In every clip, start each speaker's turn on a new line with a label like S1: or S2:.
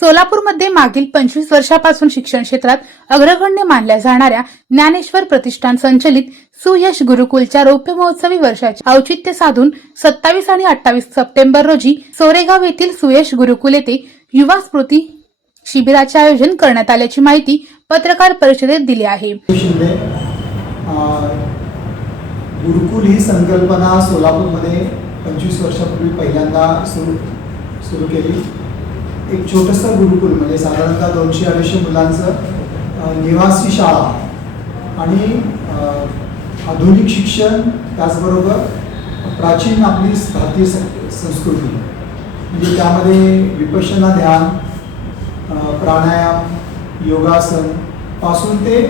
S1: सोलापूरमध्ये मागील पंचवीस वर्षापासून शिक्षण क्षेत्रात अग्रगण्य मानल्या जाणाऱ्या ज्ञानेश्वर प्रतिष्ठान संचलित सुयश गुरुकुलच्या रौप्य महोत्सवी वर्षाचे औचित्य साधून सत्तावीस आणि अठ्ठावीस सप्टेंबर रोजी सोरेगाव येथील सुयश गुरुकुल येथे युवा स्मृती शिबिराचे आयोजन करण्यात आल्याची माहिती पत्रकार परिषदेत दिली आहे.
S2: गुरुकुल ही संकल्पना सोलापूरमध्ये पंचवीस वर्षापूर्वी पहिल्यांदा सुरू सुरू केली. एक छोटंसं गुरुकुल म्हणजे साधारणतः दोनशे अडीचशे मुलांचं निवासी शाळा आणि आधुनिक शिक्षण त्याचबरोबर प्राचीन आपली भारतीय सं- संस्कृती. म्हणजे त्यामध्ये विपशना ध्यान प्राणायाम योगासनपासून ते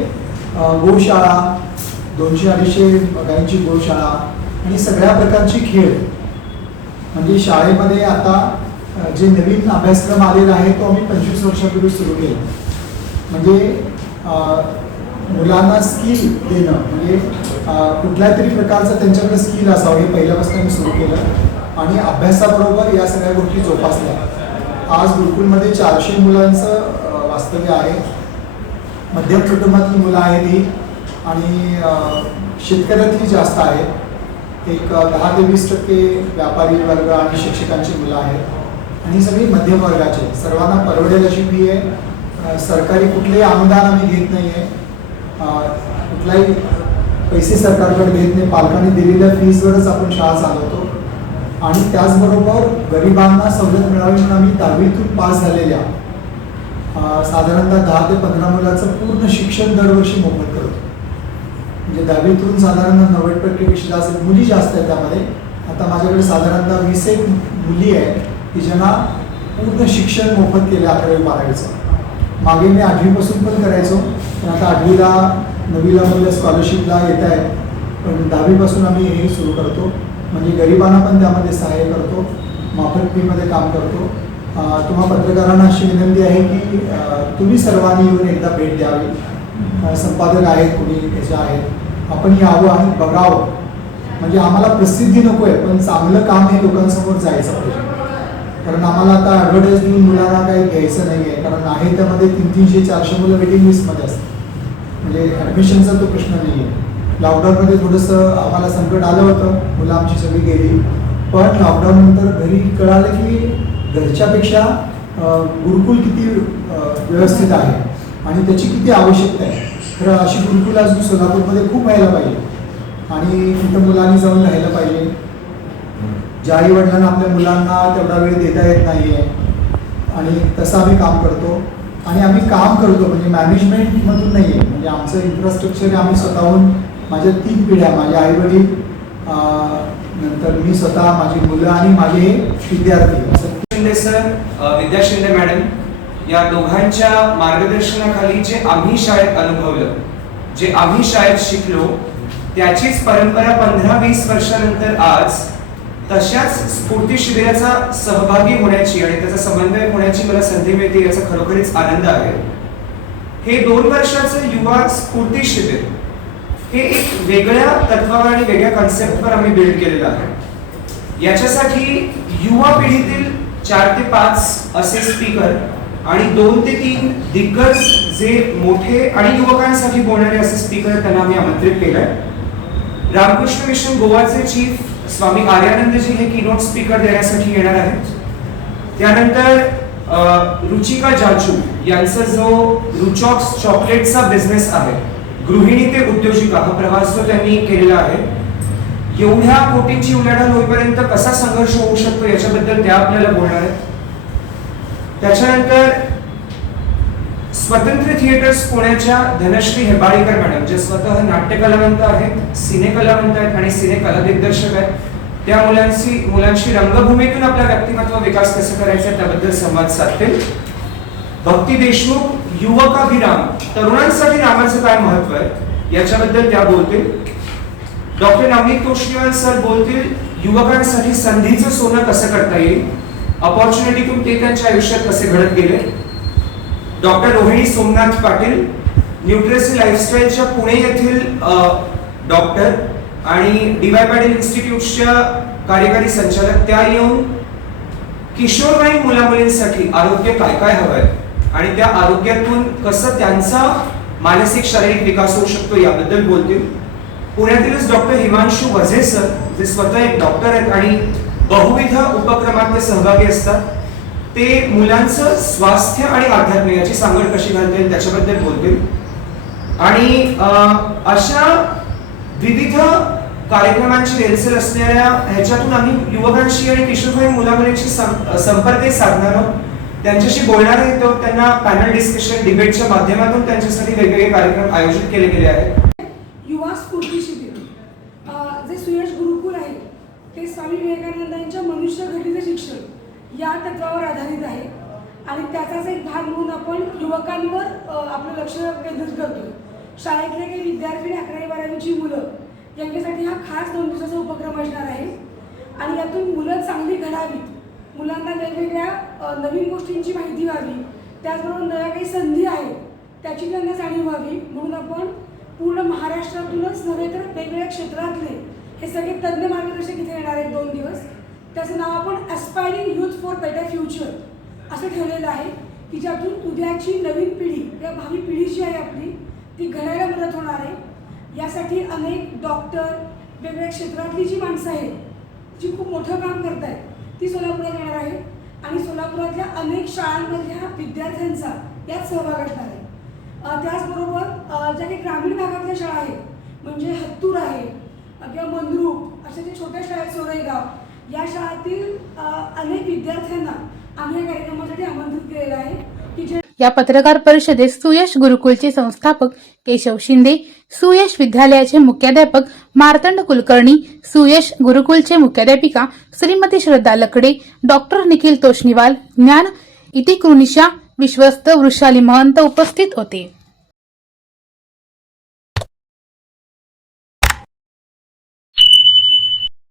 S2: गोशाळा दोनशे अडीचशे गायींची गोशाळा आणि सगळ्या प्रकारची खेळ. म्हणजे शाळेमध्ये आता जे नवीन अभ्यासक्रम आलेला आहे तो आम्ही पंचवीस वर्षापूर्वी सुरू केला. म्हणजे मुलांना स्किल देणं म्हणजे कुठल्या तरी प्रकारचं त्यांच्याकडे स्किल असावं हे पहिल्यापासून आम्ही सुरू केलं. आणि अभ्यासाबरोबर या सगळ्या गोष्टी जोपासल्या. आज गुरुकुलमध्ये चारशे मुलांचं वास्तव्य आहे. मध्यम कुटुंबातली मुलं आहेत ही. आणि शेतकऱ्यातली जास्त आहे. एक दहा ते वीस टक्के व्यापारी वर्ग आणि शिक्षकांची मुलं आहेत. आणि ही सगळी मध्यम वर्गाची. सर्वांना परवडेल अशी फी आहे. सरकारी कुठलेही अनुदान आम्ही घेत नाही आहे कुठलाही पैसे सरकारकडे घेत नाही. पालकांनी दिलेल्या फीजवरच आपण शाळा चालवतो. आणि त्याचबरोबर गरिबांना सवलत मिळावी म्हणून आम्ही दहावीतून पास झालेल्या साधारणतः दहा ते पंधरा मुलाचं पूर्ण शिक्षण दरवर्षी मोफत करतो. म्हणजे दहावीतून साधारण नव्वद टक्केपेक्षा जास्त मुली जास्त आहेत त्यामध्ये आता माझ्याकडे साधारणतः वीस एक मुली आहेत की ज्यांना पूर्ण शिक्षण मोफत केलं अकरावी बारावीचं. मागे मी आठवीपासून पण करायचो पण आता आठवीला नववीला मुलं स्कॉलरशिपला येत आहेत पण दहावीपासून आम्ही हे सुरू करतो. म्हणजे गरिबांना पण त्यामध्ये सहाय्य करतो माफक फीमध्ये काम करतो. तुम्हा पत्रकारांना अशी विनंती आहे की तुम्ही सर्वांनी येऊन एकदा भेट द्यावी. संपादक आहेत कुणी त्याच्या आहेत. आपण यावं आणि बघावं. म्हणजे आम्हाला प्रसिद्धी नको आहे पण चांगलं काम हे लोकांसमोर जायचं पाहिजे. कारण आम्हाला आता ॲडव्हर्टाईज देऊन मुलांना काही घ्यायचं नाही आहे कारण आहे त्यामध्ये तीन तीनशे चारशे मुलं वेटिंग लिस्टमध्ये असतात. म्हणजे ॲडमिशनचा तो प्रश्न नाही आहे लॉकडाऊनमध्ये थोडंसं आम्हाला संकट आलं होतं. मुलं आमची सगळी गेली. पण लॉकडाऊन नंतर घरी कळालं की घरच्यापेक्षा गुरुकुल किती व्यवस्थित आहे. आणि त्याची किती आवश्यकता आहे? तर अशी गुरुकुल अजून सोलापूरमध्ये खूप व्हायला पाहिजे. आणि तिथं मुलांनी जाऊन राहायला पाहिजे. ज्या आई वडिलांना आपल्या मुलांना तेवढा वेळ देता येत नाही आहे आणि तसं आम्ही काम करतो. आणि आम्ही काम करतो म्हणजे मॅनेजमेंटमधून नाही आहे म्हणजे आमचं इन्फ्रास्ट्रक्चर आम्ही स्वतःहून माझ्या तीन पिढ्या माझे आई वडील नंतर मी स्वतः माझी मुलं आणि माझे विद्यार्थी. असं
S3: शिंदे सर. विद्या शिंदे मॅडम. या दोघांच्या मार्गदर्शनाखाली जे आम्ही शाळेत अनुभवलं जे आम्ही शाळेत शिकलो त्याचीच परंपरा पंधरा वीस वर्षानंतर आज तशाच स्फूर्ती शिबिराचा सहभागी होण्याची आणि त्याचा समन्वय होण्याची मला संधी मिळते याचा खरोखरीच आनंद आहे. हे दोन वर्षाचं युवा स्फूर्ती शिबिर हे एक वेगळ्या तत्वावर आणि वेगळ्या कन्सेप्टवर आम्ही बिल्ड केलेलं आहे. याच्यासाठी युवा पिढीतील चार ते पाच असे स्पीकर आणि दोन ते तीन दिग्गज जे मोठे आणि युवकांसाठी बोलणारे असे स्पीकर त्यांना आम्ही आमंत्रित केलंय. रामकृष्ण मिशन गोवाचे चीफ स्वामी आर्यानंदजी हे किनोट स्पीकर देण्यासाठी येणार आहेत. त्यानंतर रुचिका जाचू यांचा जो रुचॉक्स चॉकलेटचा बिझनेस आहे गृहिणी ते उद्योजिका हा प्रवास जो त्यांनी केलेला आहे एवढ्या कोटींची उलाढाल होईपर्यंत कसा संघर्ष होऊ शकतो याच्याबद्दल त्या आपल्याला बोलणार आहेत. त्याच्यानंतर स्वतंत्र थिएटर्स पुण्याच्या धनश्री हेबाळीकर मॅडम जे स्वतः नाट्य कलावंत आहेत सिने कलावंत आहेत आणि सिने कला दिग्दर्शक आहेत त्या मुलांशी मुलांशी रंगभूमीतून आपला व्यक्तिमत्व विकास कसं करायचा त्याबद्दल संवाद साधतील. भक्ती देशमुख युवकाभिराम तरुणांसाठी रामाचं काय महत्त्व आहे याच्याबद्दल त्या बोलतील. डॉक्टर नवनीत तोष्णीवाल सर बोलतील युवकांसाठी संधीचं सोनं कसं करता येईल अपॉर्च्युनिटीतून ते त्यांच्या आयुष्यात कसे घडत गेले. डॉक्टर रोहिणी सोमनाथ पाटील न्यूट्रेसी लाईफस्टाईलच्या पुणे येथील डॉक्टर आणि डीवाय पाटील इन्स्टिट्यूटच्या कार्यकारी संचालक. त्या येऊन किशोरवयीन मुलामुलींसाठी आरोग्य काय काय हवंय आणि त्या आरोग्यातून कसं त्यांचा मानसिक शारीरिक विकास होऊ शकतो याबद्दल बोलतील. पुण्यातीलच डॉक्टर हिमांशू वझे सर जे स्वतः एक डॉक्टर आहेत आणि बहुविध उपक्रमात ते सहभागी असतात. ते मुलांचं स्वास्थ्य आणि अध्यात्म याची सांगड कशी घालता येईल त्याच्याबद्दल बोलतील. आणि अशा विविध कार्यक्रमांची रेलसेल असणाऱ्या ह्याच्यातून आम्ही युवकांशी आणि किशोरवयीन मुलामुलींशी संपर्क साधणार आहोत. त्यांच्याशी बोलणार आहेत त्यांना पॅनल डिस्कशन डिबेटच्या माध्यमातून त्यांच्यासाठी वेगवेगळे कार्यक्रम आयोजित केले गेले आहेत.
S4: युवा स्फूर्ती शिबिर अ, जे सुयश गुरुकुल आहे ते स्वामी विवेकानंदांच्या शिक्षण या तत्वावर आधारित आहे. आणि त्याचाच एक भाग म्हणून आपण युवकांवर आपलं लक्ष केंद्रित करतो शाळेतले काही विद्यार्थी आणि अकरावी बारावीची मुलं यांच्यासाठी हा खास दोन दिवसाचा उपक्रम असणार आहे. आणि यातून मुलं चांगली घडावीत. मुलांना वेगवेगळ्या नवीन गोष्टींची माहिती व्हावी. त्याचबरोबर नव्या काही संधी आहेत त्याची त्यांना जाणीव व्हावी. म्हणून आपण पूर्ण महाराष्ट्रातूनच नव्हे तर वेगवेगळ्या क्षेत्रातले हे सगळे तज्ज्ञ मार्गदर्शक इथे येणार आहेत दोन दिवस. त्याचं नाव आपण aspiring youth for better future असं ठेवलेलं आहे की ज्यातून उद्याची नवीन पिढी किंवा भावी पिढी जी आहे आपली ती घडायला मदत होणार आहे. यासाठी अनेक डॉक्टर वेगवेगळ्या क्षेत्रातली जी माणसं आहेत जी खूप मोठं काम करत आहेत ती सोलापुरात येणार आहे आणि सोलापुरातल्या अनेक शाळांमधल्या विद्यार्थ्यांचा यात सहभाग असणार आहे. त्याचबरोबर ज्या काही ग्रामीण भागातल्या शाळा आहेत म्हणजे हत्तूर आहे किंवा मंद्रूप अशा ज्या छोट्या शाळा आहेत सोरेगाव या शाळेतील अनेक विद्यार्थ्यांना आम्ही या कार्यक्रमासाठी आमंत्रित केलेलं आहे की जे
S1: या पत्रकार परिषदेत सुयश गुरुकुलचे संस्थापक केशव शिंदे सुयश विद्यालयाचे मुख्याध्यापक मार्तंड कुलकर्णी सुयश गुरुकुलचे मुख्याध्यापिका श्रीमती श्रद्धा लकडे डॉक्टर निखिल तोष्णीवाल ज्ञान इतिकृनिशा विश्वस्त वृषाली महंत उपस्थित होते.